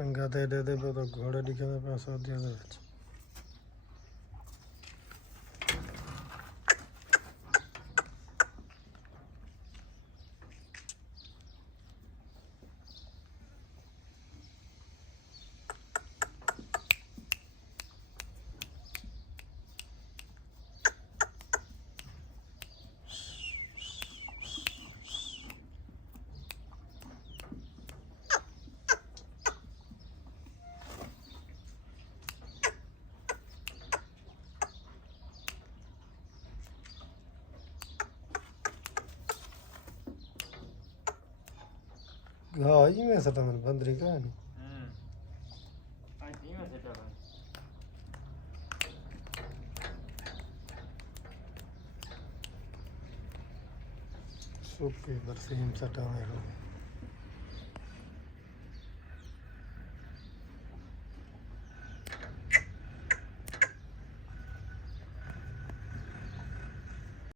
पंगा दे दे दे तो घोड़े दिखा पैसा दिया दे हाँ जी मैं सता मन बंदरी का नहीं आज नहीं मैं सेटा भाई सुख के बरसे हम सटा में